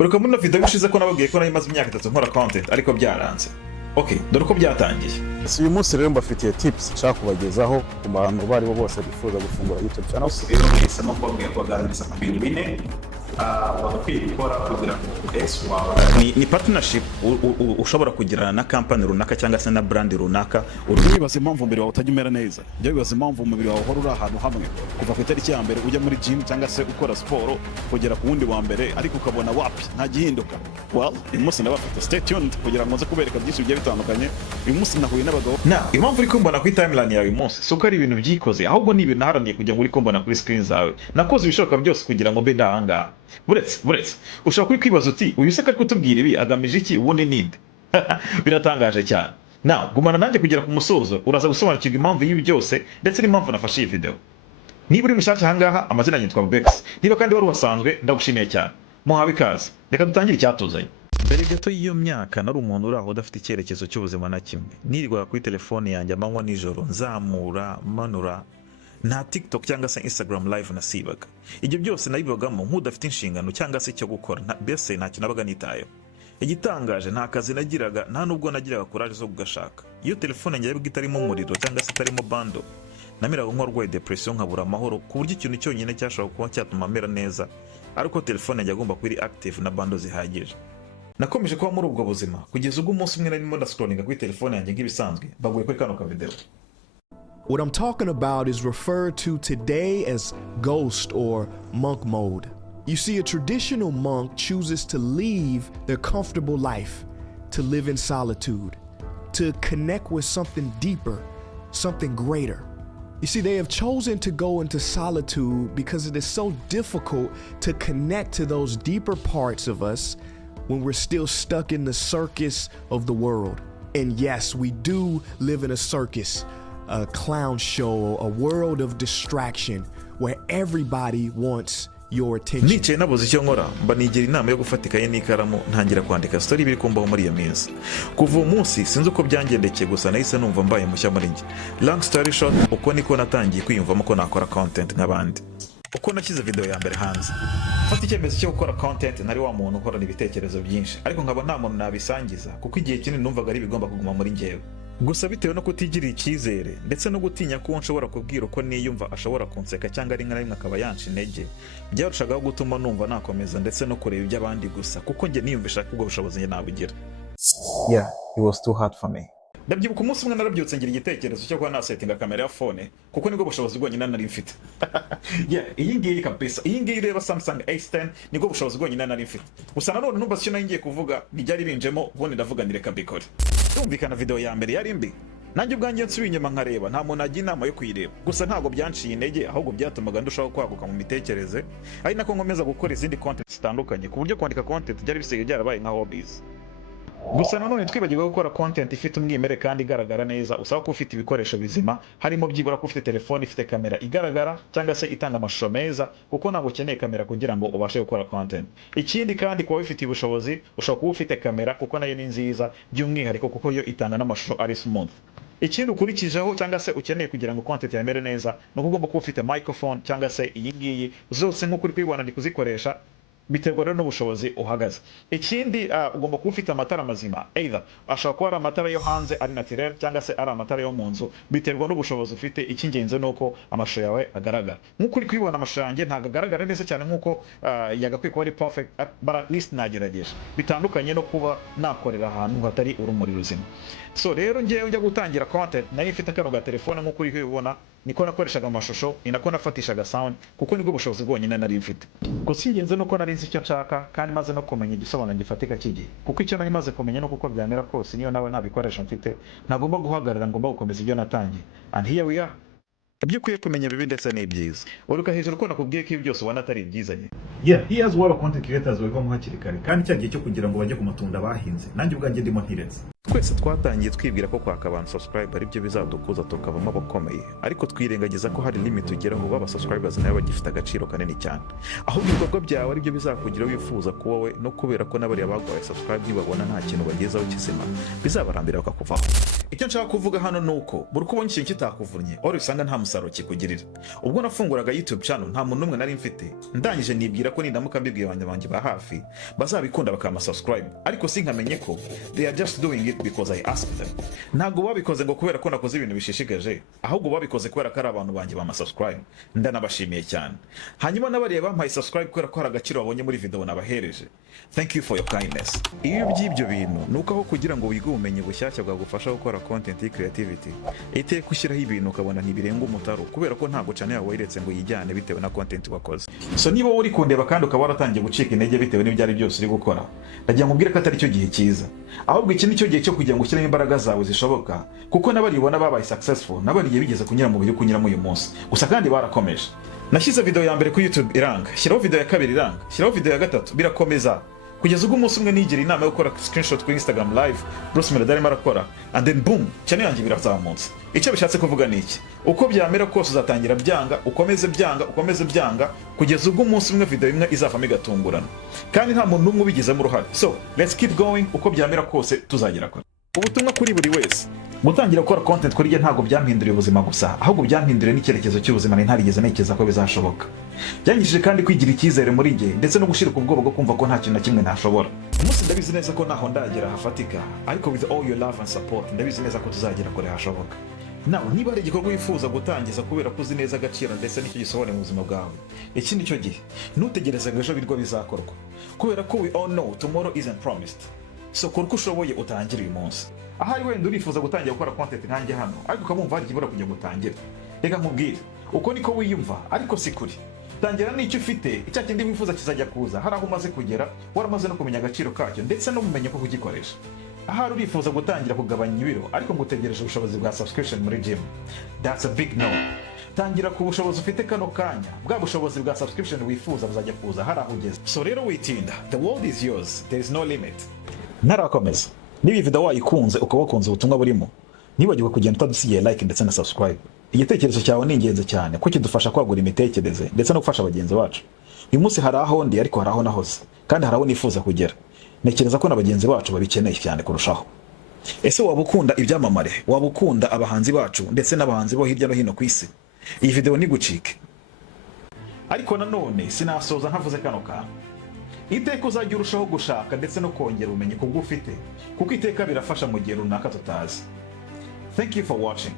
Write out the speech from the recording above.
uruka muri no video bishize ko nababwiye ko nari maze imyaka 3 nkora content ariko byaranze. Okay, dore ko byatangiye. Uyu munsi rero mbafitiye tips nshaka kubagezaho ku bantu bari bo bose bifuza gufungura YouTube channel. Isamo kuganiriza ku bintu bine bagakwiye gukora kugira ngo X wawe ni partnership ushobora kugirana na company runaka cyangwa se na brand runaka. Uribaza impamvu mbere wawe utajya umera neza, njye bibaza impamvu umubiri wawe uhora uri ahantu hamwe kuva ku itariki ya mbere ujya muri gym cyangwa se ukora siporo kugera ku wundi wa mbere ariko ukabona wapi nta gihinduka. Well, uyu munsi ndabafite stay tuned kugira ngo nze kubereka byinshi bigiye bitandukanye. Uyu munsi nahuye n'abagabo impamvu uri kumbona kuri timeline yawe uyu munsi suko ari ibintu byikoze ahubwo ni ibintu naharaniye kugira ngo uri kumbona kuri screen zawe. Nakoze ibishoboka byose kugira ngo mbe ndahanga. Buretse ushobora kuri kwibaza uti uyu se kari kutubwira ibi agamije iki ubundi ninde? Biratangaje cyane. Now gumana nanjye kugera ku musozo uraza gusobanukirwa impamvu y'ibi byose ndetse n'impamvu nafashe iyi video. Niba uri mushaka hangaha amazina yitwa Bex. Niba kandi wari wasanzwe ndagushimiye cyane. Muhawe ikaze. Reka dutangire icyatuzanye. Mbere gato y'iyo myaka nari umuntu uri aho udafite icyerekezo cy'ubuzima na kimwe. Nirirwaga kuri telefone yanjye amanywa nijoro nzamura manura nta TikTok cyangwa se Instagram live nasibaga. Ibyo byose nabibagamo nk'udafite inshingano cyangwa se icyo gukora. Mbese nta kintu nabaga nitayeho. Igitangaje nta kazi nagiraga nta nubwo nagiraga courage zo kugashaka. Iyo telefone yanjye yabaga itarimo umuriro cyangwa se itarimo bando namiraga nk'urwaye depression nkabura amahoro ku buryo ikintu cyonyine cyashobora kuba cyatuma mera neza ariko telefone yanjye agomba kuba iri active na bando zihagije. Nakomeje kuba muri ubwo buzima kugeza ubwo umunsi umwe narimo ndascrollinga kuri telefone yanjye nk'ibisanzwe baguye kuri kano ka video. What I'm talking about is referred to today as ghost or monk mode. You see, a traditional monk chooses to leave their comfortable life, to live in solitude, to connect with something deeper, something greater. You see, they have chosen to go into solitude because it is so difficult to connect to those deeper parts of us when we're still stuck in the circus of the world. And yes, we do live in a circus, a clown show, a world of distraction where everybody wants your attention. Niche nabuze icyo nkora mba nigira inama yo gufatikanye n'ikaramu ntangira kwandika story biri kumbaho muri iyo minsi. Kuva umunsi sinzi uko byangendekeye gusa nahise numva mbaye mushya muri njye. Long story short, uko niko natangiye kwiyumvamo ko nakora content nk'abandi. Uko nakize video ya mbere hanze. Fata icyemezo cyo gukora content nari wa muntu ukora ibitekerezo byinshi ariko nkaba nta muntu nabisangiza kuko igihe kinini numvaga ari bigomba kuguma muri njyewe. Gusa bitewe no kutigirira icyizere ndetse no gutinya ko nshobora kubwira uko niyumva ashobora kunseka cyangwa ari nk'arimwe akaba yanca intege byarushagaho gutuma numva nakomeza ndetse no kureba iby'abandi gusa kuko njye niyumvisha ko ubwo bushobozi njye nabugira. Yeah, it was too hard for me. Ndabyibuka umunsi umwe narabyutse ngira igitekerezo cyo kuba nasetinga kamera ya phone kuko nibwo bushobozi bwonyine nari mfite. Yeah, iyi ngiyi kabisa iyi ngiyi rero Samsung A10 nibwo bushobozi bwonyine nari mfite. Gusa nanone numva cyo ngiye kuvuga nijyari binjemo ubundi ndavuga ndireka bikore. Tumvikana video ya mbere yari mbi. Nanjye ubwanjye nsubiye inyuma nkareba nta muntu agiye inama yo kuyireba. Gusa ntago byanciye intege ahubwo byatumaga ndushaho kwaguka mu mitekerereze. Ari nako nkomeza gukora izindi content zitandukanye ku buryo kwandika content byari bisigaye byarabaye nka hobbies. Gusa nanone twibagirwa gukora content ifite umwimere kandi igaragara neza usaba ko ufite ibikoresho bizima harimo byibura ko ufite telefone ifite kamera igaragara cyangwa se itanga amashusho meza kuko ntabwo ukeneye kamera kugira ngo ubashe gukora content. Ikindi kandi kuba ufite ubushobozi ushobora kuba ufite kamera kuko nayo ni nziza by'umwihariko kuko yo itanga n'amashusho ari smooth. Ikindi ukurikijeho cyangwa se ukeneye kugira ngo content yamere neza no kugomba kuba ufite microphone cyangwa se iyi ngiyi zose nk'uko uri kwibona ndi kuzikoresha biterwa rero n'ubushobozi uhagaze. Ikindi ugomba kuba ufite amatara mazima either ashobora kuba ari amatara yo hanze ari naturel cyangwa se ari amatara yo mu nzu biterwa n'ubushobozi ufite. Icy'ingenzi nuko amashusho yawe agaragara nk'uko uri kwibona amashusho yanjye ntago agaragara neza cyane nk'uko yagakwiye kuba ari perfect but at least nagerageje bitandukanye no kuba nakorera ahantu hatari urumuri ruzima. So rero ngiye njya gutangira content nari mfite akano ga telefone nk'uko uri kwibona niko nakoreshaga amashusho inako nafatishaga sound kuko nibwo bushobozi bwonyine nari mfite. Gusa ingenzi nuko nari nzi icyo nshaka kandi maze no kumenya igisobanuro gifatika cy'igihe kuko icyo nari maze kumenya no kuko byamera kose niyo nawe ntabikoresha mfite ntagomba guhagarara ngomba gukomeza ibyo natangiye. And here we are. Ibyo ukwiye kumenya bibi ndetse n'ibyiza. Uruka hejuru ko nakubwiye ko ibi byose ubona atari ibyizanye. Yeah, here's why content creators bava mu hakiri kare kandi cyagiye cyo kugira ngo bajye ku matunda bahinze. Nanjye ubwanjye ndimo ntiretse. Twese twatangiye twibwira ko kwaka abantu subscribe ari byo bizadukuza tukavamo abakomeye ariko twirengagiza ko hari limit ugeraho baba subscribers nayo bagifite agaciro kanini cyane. Aho ibikorwa byawe ari byo bizakugira wifuza kuba we no kubera ko nabari abagwaye subscribe nibabona nta kintu bagezaho kizima bizabarambira bakakuvaho. Icyo nshaka kuvuga hano nuko buri kubonye ikintu kitakuvunye ori usanga nta umusaruro kikugirira. Ubwo nafunguraga YouTube channel nta muntu numwe nari mfite, ndangije nibwira ko nindamuka mbibwiye abanjye ba hafi bazabikunda bakama subscribe, ariko sinkamenye ko they are just doing it because I asked them. Ntago babikoze ngo kubera ko nakoze ibintu bishishikaje, ahubwo babikoze kubera ko ari abantu banjye bama subscribe. Ndanabashimiye cyane. Hanyuma nabariye bampaye subscribe kubera ko hari agaciro babonye muri video nabahereje. Thank you for your kindness. Iyo by'ibyo bintu nuko aho kugira ngo wige ubumenyi bushyashya bwagufasha gukora content creativity, iteye kushyiraho ibintu ukabona ntibirenga umutaro kubera ko ntabwo channel yawe iretse ngo yijyane bitewe na content wakoze. So niba uri kundeba kandi ukaba waratangiye gucika intege bitewe n'ibyari byose uri gukora, ndagira ngo ubwire ko atari cyo gihe cyiza, ahubwo iki nicyo gihe cyo kugira ngo ushyiremo imbaraga zawe zishoboka, kuko nabaribona babaye successful, nabariye bigeze kunyura mu biri kunyuramo uyu munsi, gusa kandi barakomeje. Nashyize video ya mbere ku YouTube iranga, shyiraho video ya kabiri iranga, shyiraho video ya gatatu birakomeza, kugeza ubwo umunsi umwe nigira inama yo gukora screenshot kuri Instagram live Bruce Mbere arimo arakora, and then boom, channel yanjye birazamutse. Icyo bishatse kuvuga ni iki? Uko byamera kose uzatangira byanga, ukomeze byanga kugeza ubwo umunsi umwe video imwe izavamo igatungurana, kandi nta muntu umwe ubigizemo uruhare. So let's keep going, uko byamera kose tuzagera kure. Ubutumwa kuri buri wese: gutangira gukora content kuri ntago byampinduriye ubuzima gusa, ahubwo byampinduriye n'icyerekezo cy'ubuzima ntarigeze ntekereza ko bizashoboka. Byangishije kandi kwigira icyizere muri njye, ndetse no gushira ku bwoba bwo kumva ko nta kintu na kimwe ntashobora. Umunsi ndabizi neza ko naho ndagera hafatika, ariko with all your love and support ndabizi neza ko tuzagera kure hashoboka. Nawe niba ari igikorwa wifuza gutangiza kubera ko uzi neza agaciro ndetse n'icyo gisohora mu buzima bwawe, iki nicyo gihe. Ntutegereze ngo ejo birwo bizakorwa, kubera ko we all know tomorrow isn't promised. So kora uko ushoboye utangire uyu munsi. Ahari wenda urifuza gutangira gukora content nkanjye hano, ariko ukamumva hari ikibura kujya gutangira. Reka nkubwire, uko niko wiyumva, ariko si kuri. Tangira n'icyo ufite, icya kindi wifuza kizajya kuza, hari aho umaze kugera, waramaze no kumenya agaciro kacyo ndetse no kumenya ko kugikoresha. Ahari urifuza gutangira kugabanya ibiro, ariko ngo utegereje ubushobozi bwa subscription muri gym. That's a big no. Tangira ku bushobozi ufite kano kanya, bwa bushobozi bwa subscription wifuza buzajya kuza hari aho ugeze. So rero witinda, the world is yours, there is no limit. Narakomeza. Niba iyi video wayikunze ukaba wakunze ubutumwa burimo, nibagirwe kugenda utadusigiye like ndetse na subscribe. Igitekerezo cyawe ni ingenzi cyane ko kidufasha kwagura imitekerereze ndetse no gufasha bagenzi bacu. Uyu munsi hari aho ndi, ariko hari aho nahoze, kandi hari aho nifuza kugera. Ntekereza ko n'abagenzi bacu babikeneye cyane kurushaho. Ese waba ukunda ibyamamare, waba ukunda abahanzi bacu ndetse n'abahanzi bo hirya no hino ku isi? Iyi video ni gucike. Ariko nanone sinasoza ntavuze kano kantu. Iteka uzajya urushaho gushaka ndetse no kongera ubumenyi kubwo ufite, kuko iteka birafasha mu gihe runaka tutazi. Thank you for watching.